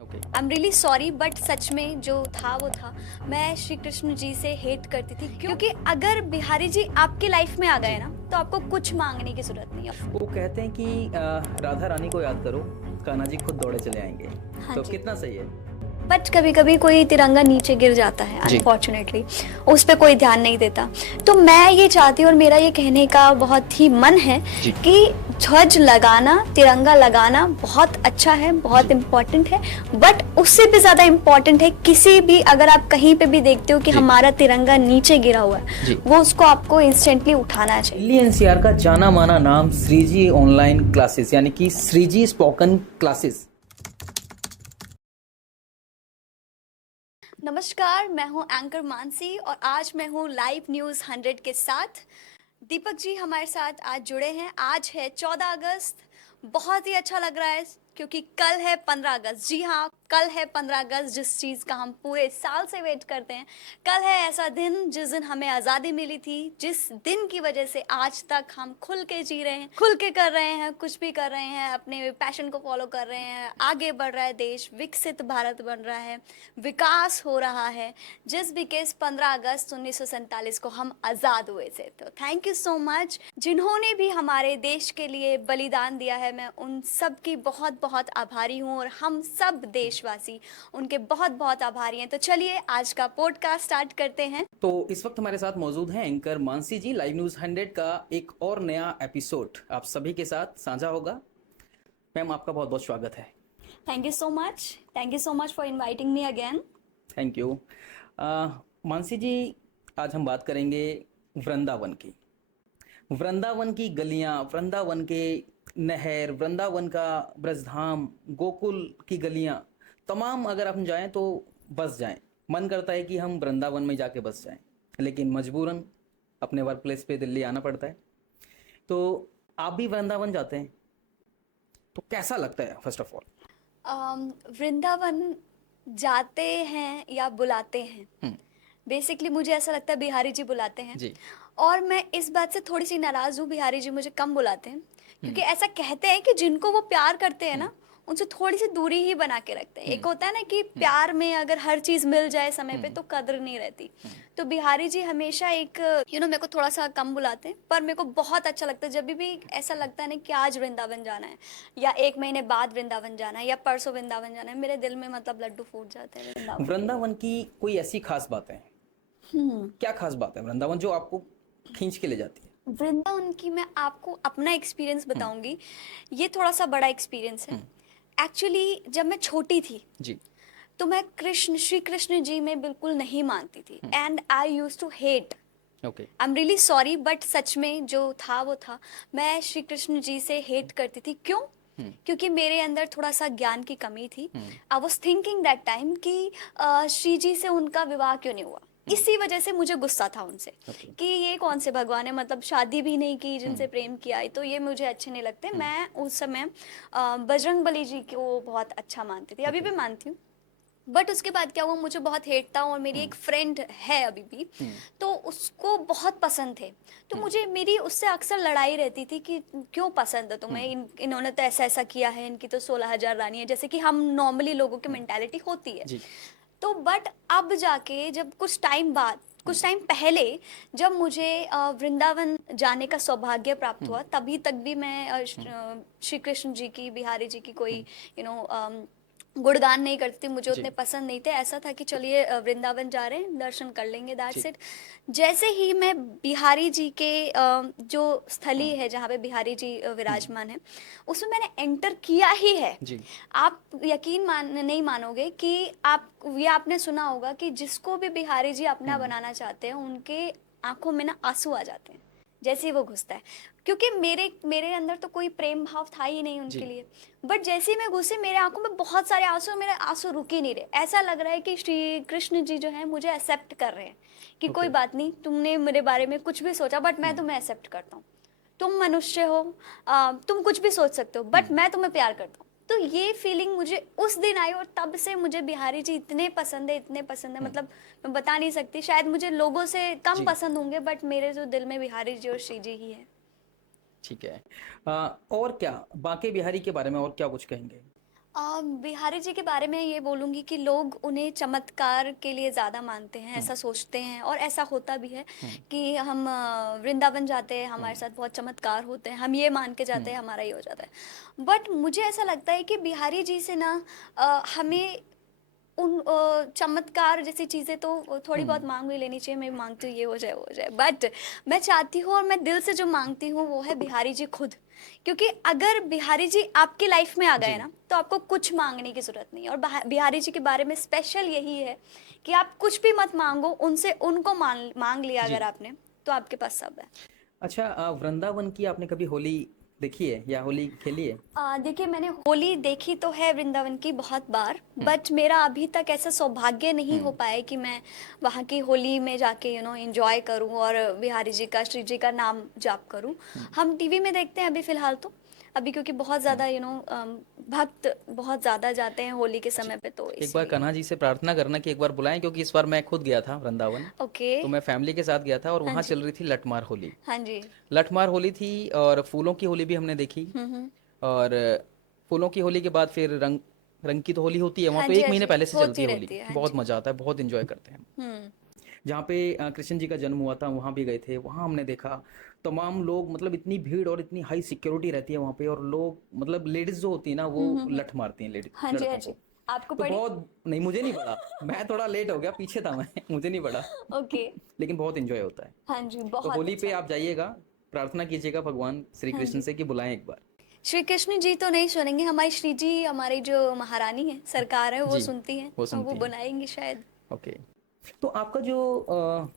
Okay. I am really sorry but सच में जो था वो था। मैं श्री कृष्ण जी से हेट करती थी क्योंकि अगर बिहारी जी आपकी लाइफ में आ गए जी। ना तो आपको कुछ मांगने की जरूरत नहीं है। वो कहते हैं कि राधा रानी को याद करो, कान्हा जी खुद दौड़े चले आएंगे। हाँ तो जी। कितना सही है? बट कभी कभी कोई तिरंगा नीचे गिर जाता है जी। अनफॉर्चुनेटली, उस पर कोई ध्यान नहीं देता। तो मैं ये चाहती हूँ और मेरा ये कहने का बहुत ही मन है जी। कि ध्वज लगाना, तिरंगा लगाना बहुत अच्छा है, बहुत जी। इम्पोर्टेंट है। बट उससे भी ज्यादा इम्पोर्टेंट है किसी भी, अगर आप कहीं पे भी देखते हो कि जी। हमारा तिरंगा नीचे गिरा हुआ है, जी। वो उसको आपको इंस्टेंटली उठाना चाहिए। दिल्ली एनसीआर का जाना माना नाम श्रीजी ऑनलाइन क्लासेस यानी कि श्रीजी स्पोकन क्लासेस। नमस्कार, मैं हूं एंकर मानसी और आज मैं हूं लाइव न्यूज़ 100 के साथ। दीपक जी हमारे साथ आज जुड़े हैं। आज है 14 अगस्त। बहुत ही अच्छा लग रहा है क्योंकि कल है 15 अगस्त। जी हाँ, कल है 15 अगस्त, जिस चीज़ का हम पूरे साल से वेट करते हैं। कल है ऐसा दिन जिस दिन हमें आज़ादी मिली थी, जिस दिन की वजह से आज तक हम खुल के जी रहे हैं, खुल के कर रहे हैं, कुछ भी कर रहे हैं, अपने पैशन को फॉलो कर रहे हैं, आगे बढ़ रहा है देश, विकसित भारत बन रहा है, विकास हो रहा है। जिस बिकॉज 15 अगस्त 1947 को हम आज़ाद हुए थे। तो थैंक यू सो मच जिन्होंने भी हमारे देश के लिए बलिदान दिया है। मैं उन सब की बहुत बहुत आभारी हूँ और हम सब देशवासी उनके बहुत बहुत आभारी हैं। तो चलिए आज का पॉडकास्ट स्टार्ट करते हैं। तो इस वक्त हमारे साथ मौजूद हैं एंकर मानसी जी। लाइव न्यूज 100 का एक और नया एपिसोड आप सभी के साथ साझा होगा। मैम, आपका बहुत बहुत स्वागत है। Thank you so much, thank you so much for inviting me again. Thank you. Mansi ji, आज हम बात करेंगे वृंदावन की। वृंदावन की गलियां, वृंदावन के नहर, वृंदावन का ब्रजधाम, गोकुल की गलियां, तमाम अगर हम जाएं तो बस जाएं। मन करता है कि हम वृंदावन में जाके बस जाएं, लेकिन मजबूरन अपने वर्क प्लेस पे दिल्ली आना पड़ता है। तो आप भी वृंदावन जाते हैं, तो कैसा लगता है फर्स्ट ऑफ ऑल? वृंदावन जाते हैं या बुलाते हैं, बेसिकली मुझे ऐसा लगता है बिहारी जी बुलाते हैं। जी। और मैं इस बात से थोड़ी सी नाराज़ हूँ, बिहारी जी मुझे कम बुलाते हैं क्योंकि ऐसा कहते हैं कि जिनको वो प्यार करते हैं ना, उनसे थोड़ी सी दूरी ही बना के रखते हैं। एक होता है ना कि प्यार में अगर हर चीज़ मिल जाए समय पे तो कदर नहीं रहती। तो बिहारी जी हमेशा एक मेरे को थोड़ा सा कम बुलाते हैं, पर मेरे को बहुत अच्छा लगता है जब भी ऐसा लगता है ना कि आज वृंदावन जाना है या 1 महीने बाद वृंदावन जाना है या परसों वृंदावन जाना है, मेरे दिल में मतलब लड्डू फूट जाते हैं वृंदावन के लिए। वृंदावन की कोई ऐसी खास बात है? क्या खास बात है वृंदावन जो आपको खींच के ले जाती है? वृंदावन की मैं आपको अपना एक्सपीरियंस बताऊंगी। ये थोड़ा सा बड़ा एक्सपीरियंस है। एक्चुअली जब मैं छोटी थी जी। तो मैं श्री कृष्ण जी में बिल्कुल नहीं मानती थी and I use to hate. Okay. I am really sorry but सच में जो था वो था। मैं श्री कृष्ण जी से हेट करती थी। क्यों? क्योंकि मेरे अंदर थोड़ा सा ज्ञान की कमी थी। I was thinking that time कि श्री जी से उनका विवाह क्यों नहीं हुआ। इसी वजह से मुझे गुस्सा था उनसे ओके। कि ये कौन से भगवान है, मतलब शादी भी नहीं की, जिनसे प्रेम किया है, तो ये मुझे अच्छे नहीं लगते। मैं उस समय बजरंग बली जी को बहुत अच्छा मानती थी, अभी भी मानती हूँ। बट उसके बाद क्या हुआ, मुझे बहुत हेट था और मेरी एक फ्रेंड है अभी भी, तो उसको बहुत पसंद थे। तो मुझे मेरी उससे अक्सर लड़ाई रहती थी कि क्यों पसंद है तुम्हें, इन्होंने तो ऐसा ऐसा किया है, इनकी तो 16,000 रानी है, जैसे कि हम नॉर्मली लोगों की मेंटालिटी होती है। जी। तो बट अब जाके जब कुछ टाइम बाद, कुछ टाइम पहले जब मुझे वृंदावन जाने का सौभाग्य प्राप्त हुआ, तभी तक भी मैं श्री कृष्ण जी की, बिहारी जी की कोई यू नो गुणगान नहीं करती थी। मुझे जी। उतने पसंद नहीं थे। ऐसा था कि चलिए वृंदावन जा रहे हैं, दर्शन कर लेंगे, दैट्स जी। इट। जैसे ही मैं बिहारी जी के जो स्थली है जहाँ पे बिहारी जी विराजमान है, उसमें मैंने एंटर किया ही है, जी। आप यकीन नहीं मानोगे कि आप, ये आपने सुना होगा कि जिसको भी बिहारी जी अपना बनाना चाहते हैं उनके आंखों में ना आंसू आ जाते हैं जैसे ही वो घुसता है। क्योंकि मेरे मेरे अंदर तो कोई प्रेम भाव था ही नहीं उनके लिए। बट जैसे ही मैं घुसी, मेरे आंखों में बहुत सारे आंसू, मेरे आंसू रुक ही नहीं रहे। ऐसा लग रहा है कि श्री कृष्ण जी जो है मुझे एक्सेप्ट कर रहे हैं कि कोई ओके। बात नहीं, तुमने मेरे बारे में कुछ भी सोचा बट मैं तुम्हें एक्सेप्ट करता हूँ। तुम मनुष्य हो, तुम कुछ भी सोच सकते हो बट मैं तुम्हें प्यार करता हूँ। तो ये फीलिंग मुझे उस दिन आई और तब से मुझे बिहारी जी इतने पसंद है, इतने पसंद है, मतलब मैं बता नहीं सकती। शायद मुझे लोगों से कम जी। पसंद होंगे बट मेरे जो दिल में बिहारी जी और श्री जी ही है। ठीक है। और क्या बांके बिहारी के बारे में और क्या कुछ कहेंगे? बिहारी जी के बारे में ये बोलूँगी कि लोग उन्हें चमत्कार के लिए ज़्यादा मानते हैं, ऐसा सोचते हैं और ऐसा होता भी है कि हम वृंदावन जाते हैं, हमारे साथ बहुत चमत्कार होते हैं, हम ये मान के जाते हैं हमारा ये हो जाता है। बट मुझे ऐसा लगता है कि बिहारी जी से ना हमें उन चमत्कार जैसी चीज़ें तो थोड़ी बहुत मांग भी लेनी चाहिए। मैं मांगती हूँ ये हो जाए वो हो जाए, बट मैं चाहती हूँ और मैं दिल से जो मांगती हूँ वो है बिहारी जी खुद। क्योंकि अगर बिहारी जी आपकी लाइफ में आ गए जी ना तो आपको कुछ मांगने की जरूरत नहीं है। और बिहारी जी के बारे में स्पेशल यही है कि आप कुछ भी मत मांगो, उनसे उनको मांग मांग लिया जी। अगर आपने तो आपके पास सब है। अच्छा, वृंदावन की आपने कभी होली देखी है या होली खेली है? देखिए, मैंने होली देखी तो है वृंदावन की बहुत बार, बट मेरा अभी तक ऐसा सौभाग्य नहीं हो पाया है कि मैं वहाँ की होली में जाके एंजॉय करूँ और बिहारी जी का, श्री जी का नाम जाप करूँ। हम टीवी में देखते हैं अभी फिलहाल तो, अभी क्योंकि बहुत ज़्यादा भक्त बहुत ज़्यादा जाते हैं होली के जी। समय पे, तो एक बार इसलिए। कान्हा जी से प्रार्थना करना कि एक बार बुलाएं, क्योंकि इस बार मैं खुद गया था वृंदावन। ओके। तो मैं फैमिली के साथ गया था और हाँ वहाँ जी। चल रही थी लठमार होली। हाँ जी। लठमार होली थी और फूलों की होली भी हमने देखी। हम्म। और फूलों की होली के बाद फिर रंग रंग की तो होली होती है वहाँ, हाँ तो जी, एक हाँ महीने जी, पहले से चलती होती है होली। रहती है, हाँ बहुत जी। मजा आता है, बहुत इंजॉय करते हैं हम। हम्म। जहाँ पे कृष्ण जी का जन्म हुआ था वहाँ भी गए थे, वहाँ हमने देखा तमाम लोग, मतलब इतनी भीड़ और इतनी हाई सिक्योरिटी रहती है वहाँ पे, और लोग मतलब लेडीज जो होती है ना वो लठ मारती हैं लेडीज हाँ जी, हाँ लड़कों जी। को। आपको तो पड़ी? बहुत नहीं, मुझे नहीं पड़ा, मैं थोड़ा लेट हो गया, पीछे था मैं मुझे नहीं पड़ा ओके। लेकिन बहुत इंजॉय होता है। हाँ जी, तो बहुत होली पे अच्छा आप लगता है। जाइएगा, प्रार्थना कीजिएगा भगवान श्री हाँ कृष्ण जी। से कि बुलाएं एक बार। श्री कृष्ण जी तो नहीं सुनेंगे, हमारी श्री जी, हमारी जो महारानी है, सरकार है, वो जी, सुनती हैं वो और वो सुनती हैं। बनाएंगी शायद। ओके। तो आपका जो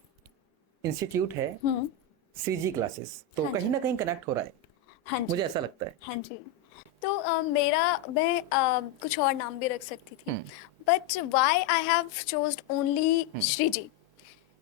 इंस्टीट्यूट है हम्म। सीजी क्लासेस, तो हाँ कहीं जी। ना कहीं कनेक्ट हो रहा है, हाँ मुझे जी। ऐसा लगता है। हाँ जी। तो मैं कुछ और नाम भी रख सकती थी, hmm. But why I have chosed only hmm. Shri ji.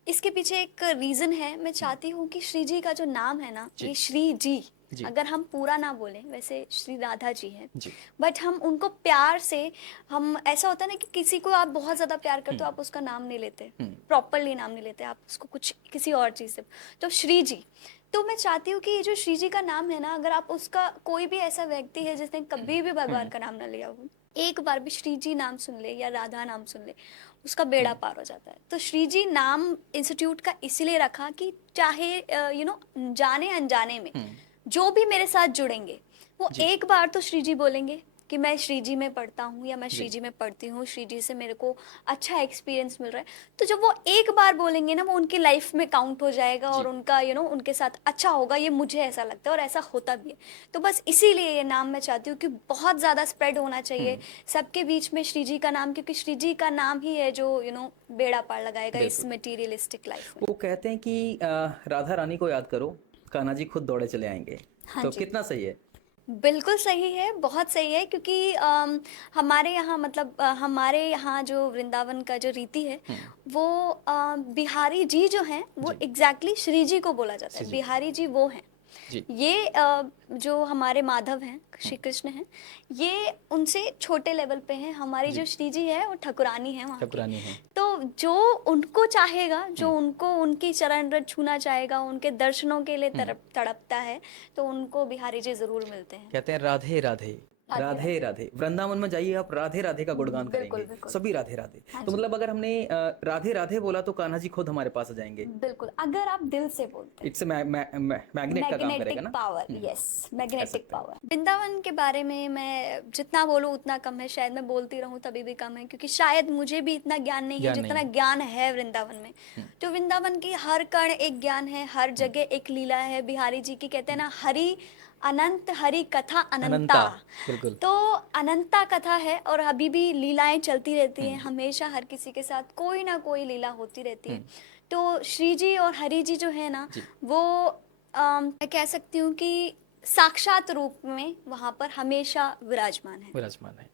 इसके पीछे एक रीज़न है। मैं चाहती हूँ कि श्री जी का जो नाम है ना, जी। ये श्री जी, जी। अगर हम पूरा ना बोलें, वैसे श्री राधा जी हैं, जी। बट हम उनको प्यार से, हम ऐसा होता है ना कि किसी को आप बहुत ज़्यादा प्यार करते हो, आप उसका नाम नहीं लेते, हम्म। प्रॉपरली नाम नहीं लेते, आप उसको कुछ किसी और चीज़ से, तो श्री जी। तो मैं चाहती हूँ कि ये जो श्री जी का नाम है ना, अगर आप उसका, कोई भी ऐसा व्यक्ति है जिसने कभी भी भगवान का नाम ना लिया हो, एक बार भी श्री जी नाम सुन ले या राधा नाम सुन ले, उसका बेड़ा पार हो जाता है। तो श्री जी नाम इंस्टीट्यूट का इसीलिए रखा कि चाहे जाने अनजाने में हम्म। जो भी मेरे साथ जुड़ेंगे, वो जी। एक बार तो श्री जी बोलेंगे कि मैं श्री जी में पढ़ता हूँ या मैं श्री जी। जी में पढ़ती हूँ, श्री जी से मेरे को अच्छा एक्सपीरियंस मिल रहा है। तो जब वो एक बार बोलेंगे ना, वो उनकी लाइफ में काउंट हो जाएगा और जी। उनका उनके साथ अच्छा होगा, ये मुझे ऐसा लगता है और ऐसा होता भी है। तो बस इसीलिए ये नाम मैं चाहती हूँ कि बहुत ज़्यादा स्प्रेड होना चाहिए सबके बीच में श्री जी का नाम, क्योंकि श्री जी का नाम ही है जो बेड़ा पार लगाएगा इस बिल्कुल। मटीरियलिस्टिक लाइफ में। वो कहते हैं कि राधा रानी को याद करो, कान्हा जी खुद दौड़े चले आएंगे। हाँ तो जी, कितना सही है? बिल्कुल सही है, बहुत सही है, क्योंकि हमारे यहाँ मतलब हमारे यहाँ जो वृंदावन का जो रीति है, हम्म। वो बिहारी जी जो हैं वो जी। एग्जैक्टली श्री जी को बोला जाता सी है, जी। बिहारी जी वो हैं। जी। ये जो हमारे माधव हैं, श्री कृष्ण हैं, ये उनसे छोटे लेवल पे हैं। हमारी जो जी। श्री जी है वो ठाकुरानी है वहाँ की। ठकुरानी है। तो जो उनको चाहेगा, जो उनको उनकी चरण रज छूना चाहेगा, उनके दर्शनों के लिए तड़पता है, तो उनको बिहारी जी जरूर मिलते हैं। कहते हैं राधे राधे, राधे राधे राधे। राधे। वृंदावन में जाइए आप, राधे राधे का गुणगान बिल्कुल करेंगे, बिल्कुल। सभी राधे राधे। हाँ तो जी, मतलब अगर हमने राधे राधे बोला तो कान्हा जी खुद हमारे पास आ जाएंगे। बिल्कुल, अगर आप दिल से बोलते हैं। इट्स मैग्नेट का काम करेगा मैग्नेटिक ना। पावर, यस, कह मैग्नेटिक सकते हैं। पावर। वृंदावन के बारे में मैं जितना बोलूँ उतना कम है, शायद मैं बोलती रहूँ तभी भी कम है, क्योंकि शायद मुझे भी इतना ज्ञान नहीं है ज्ञान नहीं जितना है। ज्ञान है वृंदावन में। तो वृंदावन की हर कण एक ज्ञान है, हर जगह एक लीला है। बिहारी जी की कहते हैं ना, हरि अनंत, हरि कथा अनंता। अनंता। बिल्कुल। तो अनंता कथा है और अभी भी लीलाएं चलती रहती हैं, हमेशा हर किसी के साथ कोई ना कोई लीला होती रहती है। तो श्री जी और हरि जी जो है ना, जी। वो मैं कह सकती हूँ कि साक्षात रूप में वहाँ पर हमेशा विराजमान है। विराजमान है।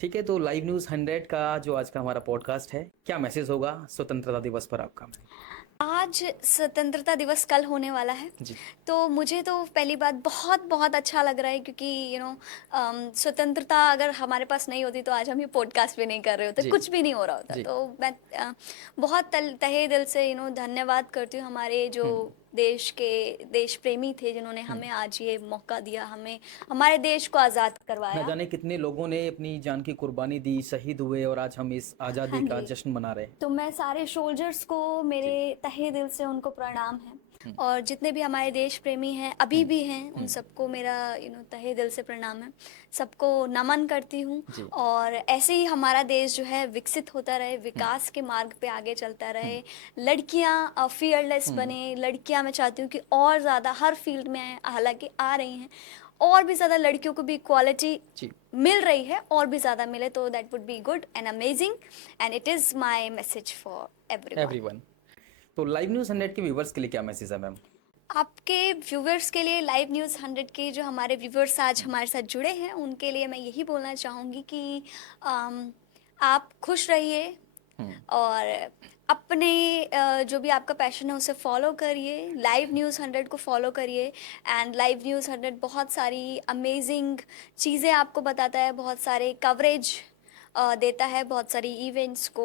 ठीक है, तो लाइव न्यूज़ 100 का जो आज का हमारा पॉडकास्ट है, क्या मैसेज होगा स्वतंत्रता दिवस पर आपका? आज स्वतंत्रता दिवस कल होने वाला है। जी। तो मुझे तो पहली बात बहुत बहुत अच्छा लग रहा है, क्योंकि स्वतंत्रता अगर हमारे पास नहीं होती तो आज हम ये पॉडकास्ट भी नहीं कर रहे होते, जी। कुछ भी नहीं हो रहा होता। जी। तो मैं बहुत तहे दिल से धन्यवाद करती हूँ हमारे जो हुँ, देश प्रेमी थे, जिन्होंने हुँ। हमें आज ये मौका दिया, हमें हमारे देश को आज़ाद न करवाया। जाने कितने लोगों ने अपनी जान की कुर्बानी दी, शहीद हुए और आज हम इस हाँ आज़ादी का जी। जश्न मना रहे हैं। तो मैं सारे सोल्जर्स को मेरे जी। तहे दिल से उनको प्रणाम है। हुँ, और जितने भी हमारे देश प्रेमी हैं, अभी हुँ, भी हैं, उन हुँ। सबको मेरा तहे दिल से प्रणाम है। सबको नमन करती हूँ। जी। और ऐसे ही हमारा देश जो है विकसित होता रहे, हुँ, विकास के मार्ग पे आगे चलता हुँ, रहे। लड़कियाँ फियरलेस हुँ। बने, लड़कियाँ मैं चाहती हूँ कि और ज़्यादा हर फील्ड में हालांकि आ रही हैं, और भी ज़्यादा लड़कियों को भी इक्वालिटी जी। मिल रही है, और भी ज़्यादा मिले तो that would be good and amazing. And it is my message for everyone. Everyone. तो लाइव न्यूज़ 100 के व्यूअर्स के लिए क्या मैसेज है मैम? आपके व्यूवर्स के लिए, लाइव न्यूज़ 100 के जो हमारे व्यूवर्स आज हुँ, हमारे साथ जुड़े हैं, उनके लिए मैं यही बोलना चाहूँगी कि आप खुश रहिए, हुँ। और अपने जो भी आपका पैशन है उसे फॉलो करिए, लाइव न्यूज़ 100 को फॉलो करिए। एंड लाइव न्यूज़ 100 बहुत सारी अमेजिंग चीज़ें आपको बताता है, बहुत सारे कवरेज देता है, बहुत सारी इवेंट्स को,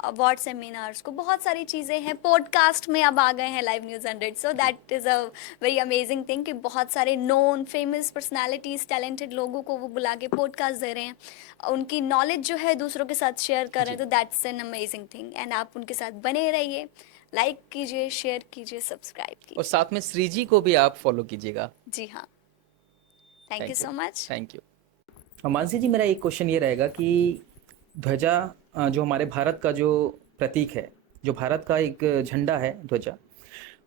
अवार्ड सेमिनार्स को, बहुत सारी चीज़ें हैं। पॉडकास्ट में अब आ गए हैं live news 100, so ji. That is a very amazing thing कि बहुत सारे नोन फेमस पर्सनालिटीज़, टैलेंटेड लोगों को वो बुला के पॉडकास्ट दे रहे हैं, उनकी नॉलेज जो है दूसरों के साथ शेयर कर रहे हैं। जी। तो that's an amazing thing, and आप उनके साथ बने रहिए, लाइक कीजिए, शेयर कीजिए, सब्सक्राइब और कीजिए। साथ में श्री जी को भी आप फॉलो कीजिएगा। जी हाँ। Thank you thank you. So much. Thank you. Mansi ji, मेरा एक क्वेश्चन ये रहेगा कि ध्वजा, जो हमारे भारत का जो प्रतीक है, जो भारत का एक झंडा है ध्वजा,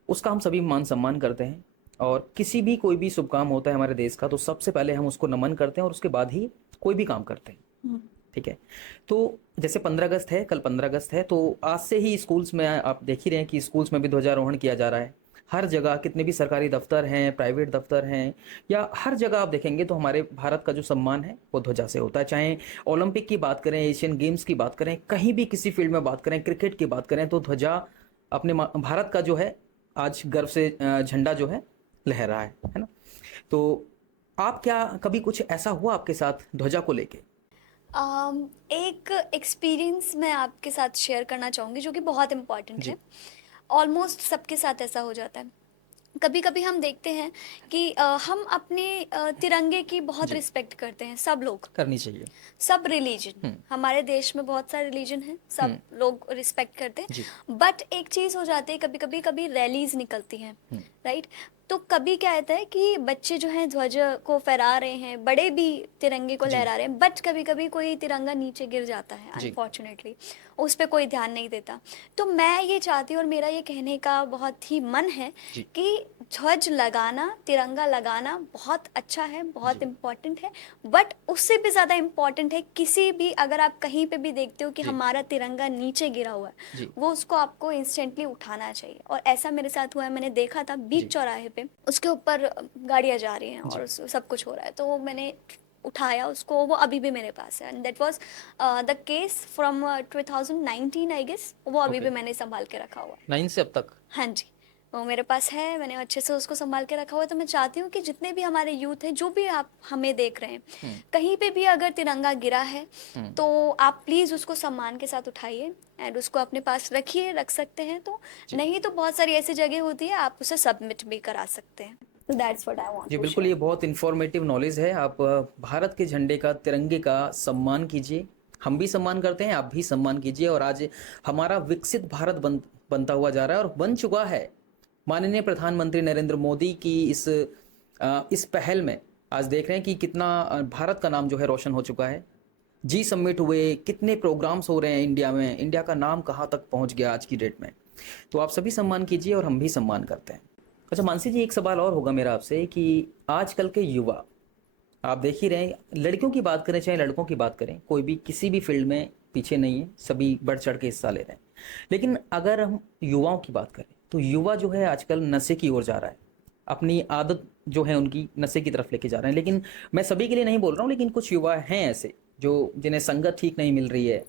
उसका हम सभी मान सम्मान करते हैं। और किसी भी कोई भी शुभ काम होता है हमारे देश का तो सबसे पहले हम उसको नमन करते हैं और उसके बाद ही कोई भी काम करते हैं। हम्म। ठीक है। तो जैसे 15 अगस्त है, कल 15 अगस्त है, तो आज से ही स्कूल्स में आप देख ही रहे हैं कि स्कूल्स में भी ध्वजारोहण किया जा रहा है। हर जगह कितने भी सरकारी दफ्तर हैं, प्राइवेट दफ्तर हैं, या हर जगह आप देखेंगे तो हमारे भारत का जो सम्मान है वो ध्वजा से होता है। चाहे ओलंपिक की बात करें, एशियन गेम्स की बात करें, कहीं भी किसी फील्ड में बात करें, क्रिकेट की बात करें, तो ध्वजा अपने भारत का जो है आज गर्व से झंडा जो है लहरा है ना। तो आप क्या, कभी कुछ ऐसा हुआ आपके साथ ध्वजा को लेके? एक एक्सपीरियंस मैं आपके साथ शेयर करना चाहूँगी, जो कि बहुत इम्पॉर्टेंट जी। है। ऑलमोस्ट सबके साथ ऐसा हो जाता है। कभी कभी हम देखते हैं कि हम अपने तिरंगे की बहुत जी। रिस्पेक्ट करते हैं, सब लोग, करनी चाहिए। सब रिलीजन, हुँ, हमारे देश में बहुत सारे रिलीजन हैं, सब हुँ, लोग रिस्पेक्ट करते जी। हैं। बट एक चीज़ हो जाती है, कभी कभी कभी रैलीज निकलती हैं, हुँ, राइट। तो कभी क्या होता है कि बच्चे जो हैं ध्वज को फहरा रहे हैं, बड़े भी तिरंगे को जी, लहरा रहे हैं, बट कभी कभी कोई तिरंगा नीचे गिर जाता है, जी, अनफॉर्चुनेटली उस पर कोई ध्यान नहीं देता। तो मैं ये चाहती हूँ, और मेरा ये कहने का बहुत ही मन है जी, कि ध्वज लगाना, तिरंगा लगाना बहुत अच्छा है, बहुत जी, इम्पॉर्टेंट है। बट उससे भी ज़्यादा इम्पॉर्टेंट है, किसी भी, अगर आप कहीं पे भी देखते हो कि जी, हमारा तिरंगा नीचे गिरा हुआ है, जी, वो उसको आपको इंस्टेंटली उठाना चाहिए। और ऐसा मेरे साथ हुआ है, मैंने देखा था बीच जी, चौराहे पे, उसके ऊपर गाड़ियाँ जा रही हैं जी, और सब कुछ हो रहा है, तो मैंने उठाया उसको, वो अभी भी मेरे पास है। And that was the case from 2019 I guess, वो अभी ओके। भी मैंने संभाल के रखा हुआ है। 9 से अब तक? हाँ जी, वो मेरे पास है, मैंने अच्छे से उसको संभाल के रखा हुआ है। तो मैं चाहती हूँ कि जितने भी हमारे यूथ हैं, जो भी आप हमें देख रहे हैं, हुँ, कहीं पे भी अगर तिरंगा गिरा है, हुँ, तो आप प्लीज़ उसको सम्मान के साथ उठाइए एंड उसको अपने पास रखिए, रख सकते हैं तो। जी, नहीं तो बहुत सारी ऐसी जगह होती है, आप उसे सबमिट भी करा सकते हैं। तो that's what I want ji, to बिल्कुल, शेयर। ये बहुत इन्फॉर्मेटिव नॉलेज है। आप भारत के झंडे का, तिरंगे का सम्मान कीजिए। हम भी सम्मान करते हैं, आप भी सम्मान कीजिए। और आज हमारा विकसित भारत बनता हुआ जा रहा है और बन चुका है। माननीय प्रधानमंत्री नरेंद्र मोदी की इस पहल में आज देख रहे हैं कि कितना भारत का नाम जो है रोशन हो चुका है। जी समिट हुए, कितने प्रोग्राम्स हो रहे हैं इंडिया में, इंडिया का नाम कहाँ तक पहुँच गया आज की डेट में। तो आप सभी सम्मान कीजिए और हम भी सम्मान करते हैं। अच्छा मानसी जी, एक सवाल और होगा मेरा आपसे कि आजकल के युवा, आप देख ही रहे हैं, लड़कियों की बात करें चाहे लड़कों की बात करें, कोई भी किसी भी फील्ड में पीछे नहीं है, सभी बढ़ चढ़ के हिस्सा ले रहे हैं। लेकिन अगर हम युवाओं की बात करें तो युवा जो है आजकल नशे की ओर जा रहा है। अपनी आदत जो है उनकी नशे की तरफ लेके जा रहे हैं। लेकिन मैं सभी के लिए नहीं बोल रहा हूँ, लेकिन कुछ युवा हैं ऐसे जो जिन्हें संगत ठीक नहीं मिल रही है,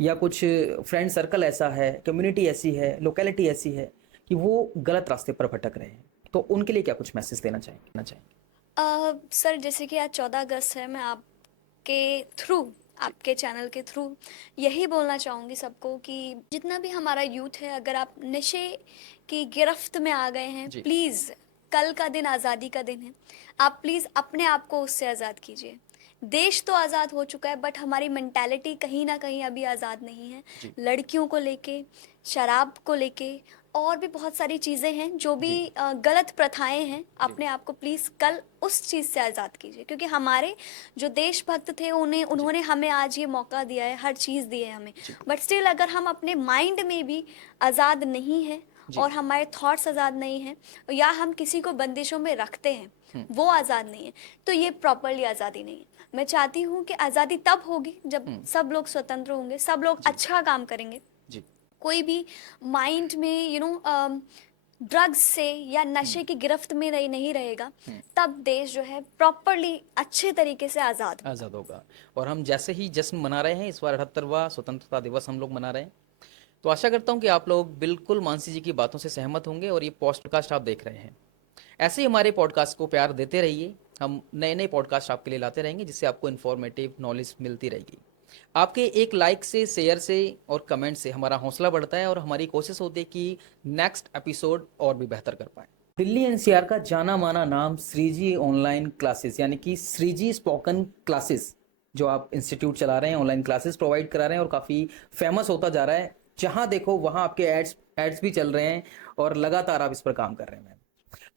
या कुछ फ्रेंड सर्कल ऐसा है, कम्युनिटी ऐसी है, लोकेलिटी ऐसी है कि वो गलत रास्ते पर भटक रहे हैं, तो उनके लिए क्या कुछ मैसेज देना चाहेंगे? सर जैसे कि आज 14 अगस्त है, मैं आपके थ्रू, आपके चैनल के थ्रू यही बोलना चाहूँगी सबको कि जितना भी हमारा यूथ है, अगर आप नशे की गिरफ्त में आ गए हैं, जी। प्लीज़, कल का दिन आज़ादी का दिन है, आप प्लीज़ अपने आप को उससे आज़ाद कीजिए। देश तो आज़ाद हो चुका है, बट हमारी मेंटालिटी कहीं ना कहीं अभी आज़ाद नहीं है। जी। लड़कियों को लेके, शराब को लेके, और भी बहुत सारी चीज़ें हैं जो भी जी। गलत प्रथाएं हैं। अपने आप को प्लीज़ कल उस चीज़ से आज़ाद कीजिए, क्योंकि हमारे जो देशभक्त थे उन्होंने हमें आज ये मौका दिया है, हर चीज़ दी है हमें। जी। बट स्टिल अगर हम अपने माइंड में भी आज़ाद नहीं हैं जी। और हमारे थॉट्स आज़ाद नहीं हैं, या हम किसी को बंदिशों में रखते हैं, वो आज़ाद नहीं है, तो ये प्रॉपरली आज़ादी नहीं है। मैं चाहती हूँ कि आज़ादी तब होगी जब सब लोग स्वतंत्र होंगे, सब लोग अच्छा काम करेंगे। जी। कोई भी माइंड में ड्रग्स से या नशे की गिरफ्त में नहीं रहेगा, तब देश जो है प्रॉपरली अच्छे तरीके से आज़ाद होगा। आज़ाद होगा। और हम जैसे ही जश्न मना रहे हैं, इस बार 78वां स्वतंत्रता दिवस हम लोग मना रहे हैं, तो आशा करता हूं कि आप लोग बिल्कुल मानसी जी की बातों से सहमत होंगे और ये पॉडकास्ट आप देख रहे हैं। ऐसे ही हमारे पॉडकास्ट को प्यार देते रहिए, हम नए नए पॉडकास्ट आपके लिए लाते रहेंगे जिससे आपको इन्फॉर्मेटिव नॉलेज मिलती रहेगी। आपके एक लाइक से, शेयर से और कमेंट से हमारा हौसला बढ़ता है और हमारी कोशिश होती है कि नेक्स्ट एपिसोड और भी बेहतर कर पाए। दिल्ली एनसीआर का जाना माना नाम श्रीजी ऑनलाइन क्लासेस, यानी कि श्रीजी स्पोकन क्लासेस, जो आप इंस्टीट्यूट चला रहे हैं, ऑनलाइन क्लासेस प्रोवाइड करा रहे हैं और काफ़ी फेमस होता जा रहा है। जहां देखो वहां आपके एड्स भी चल रहे हैं और लगातार आप इस पर काम कर रहे हैं।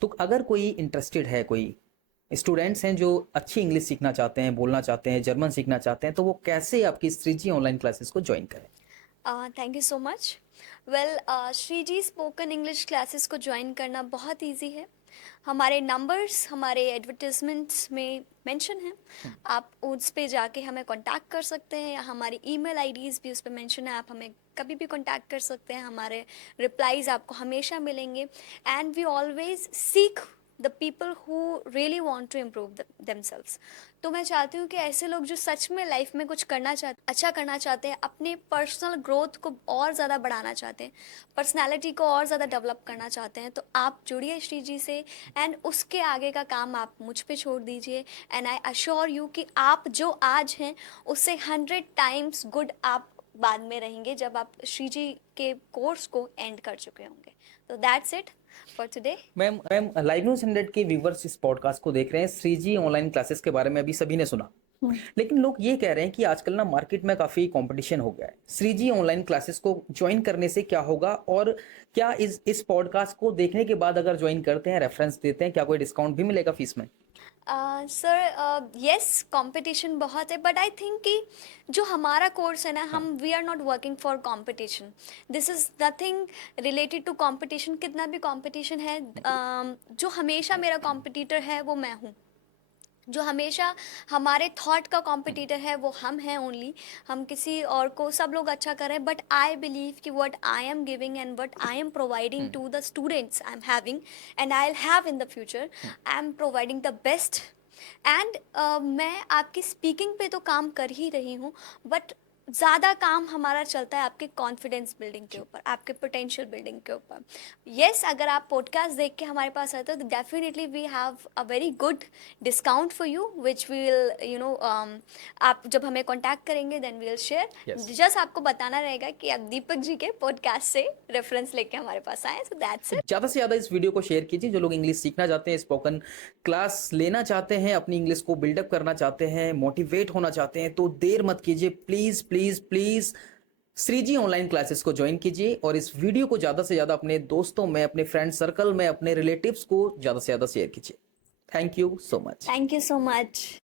तो अगर कोई इंटरेस्टेड है, कोई स्टूडेंट्स हैं जो अच्छी इंग्लिश सीखना चाहते हैं, बोलना चाहते हैं, जर्मन सीखना चाहते हैं, तो वो कैसे आपकी श्रीजी ऑनलाइन क्लासेस को ज्वाइन करें? Thank you so much. Well, Shriji spoken English classes को ज्वाइन करना बहुत इजी है। हमारे नंबर्स हमारे एडवर्टिजमेंट्स में मेंशन है, आप उस पे जाके हमें कांटेक्ट कर सकते हैं, या हमारी ईमेल आईडीज़ भी उस पे मेंशन है, आप हमें कभी भी कांटेक्ट कर सकते हैं। हमारे रिप्लाईज आपको हमेशा मिलेंगे, and we always seek the people who really want to improve themselves. तो मैं चाहती हूँ कि ऐसे लोग जो सच में लाइफ में कुछ अच्छा करना चाहते हैं, अपने पर्सनल ग्रोथ को और ज़्यादा बढ़ाना चाहते हैं, पर्सनालिटी को और ज़्यादा डेवलप करना चाहते हैं, तो आप जुड़िए श्रीजी से, एंड उसके आगे का काम आप मुझ पे छोड़ दीजिए। एंड आई अश्योर यू कि आप जो आज हैं उससे 100 टाइम्स गुड आप बाद में रहेंगे, जब आप श्रीजी के कोर्स को एंड कर चुके होंगे। तो that's it for today. Ma'am live news 100 के व्यूवर्स इस पॉडकास्ट को देख रहे हैं, श्रीजी ऑनलाइन क्लासेस के बारे में अभी सभी ने सुना, लेकिन लोग ये कह रहे हैं कि आजकल ना मार्केट में काफी कंपटीशन हो गया है। श्रीजी ऑनलाइन क्लासेस को ज्वाइन करने से क्या होगा, और क्या इस पॉडकास्ट को देखने के बाद अगर ज्वाइन करते हैं, रेफरेंस देते हैं, क्या कोई डिस्काउंट भी मिलेगा फीस में? सर यस, कंपटीशन बहुत है, बट आई थिंक कि जो हमारा कोर्स है ना, हम we are not working for competition. This is nothing related to competition. कितना भी कंपटीशन है, जो हमेशा मेरा कंपटीटर है वो मैं हूँ। जो हमेशा हमारे थॉट का कॉम्पिटिटर है वो हम हैं ओनली। हम किसी और को, सब लोग अच्छा कर रहे हैं, बट आई बिलीव कि what I am giving and what I am providing to the students I am having and I will have in the future, I am providing the best. And मैं आपकी speaking पे तो काम कर ही रही हूँ, but ज़्यादा काम हमारा चलता है आपके कॉन्फिडेंस बिल्डिंग के ऊपर, आपके पोटेंशियल बिल्डिंग के ऊपर। यस, अगर आप पॉडकास्ट देख के हमारे पास आते हो तो definitely we have a very good discount for you which will आप जब हमें कांटेक्ट करेंगे then we will share. Yes. Just आपको बताना रहेगा कि आप दीपक जी के पॉडकास्ट से रेफरेंस लेके हमारे पास आए। So that's it. ज्यादा से ज्यादा इस वीडियो को शेयर कीजिए। जो लोग इंग्लिश सीखना चाहते हैं, स्पोकन क्लास लेना चाहते हैं, अपनी इंग्लिश को बिल्डअप करना चाहते हैं, मोटिवेट होना चाहते हैं, तो देर मत कीजिए, please please please Shriji online classes को ज्वाइन कीजिए और इस वीडियो को ज्यादा से ज्यादा अपने दोस्तों में, अपने फ्रेंड सर्कल में, अपने रिलेटिव्स को ज्यादा से ज्यादा शेयर कीजिए। Thank you so much. Thank you so much.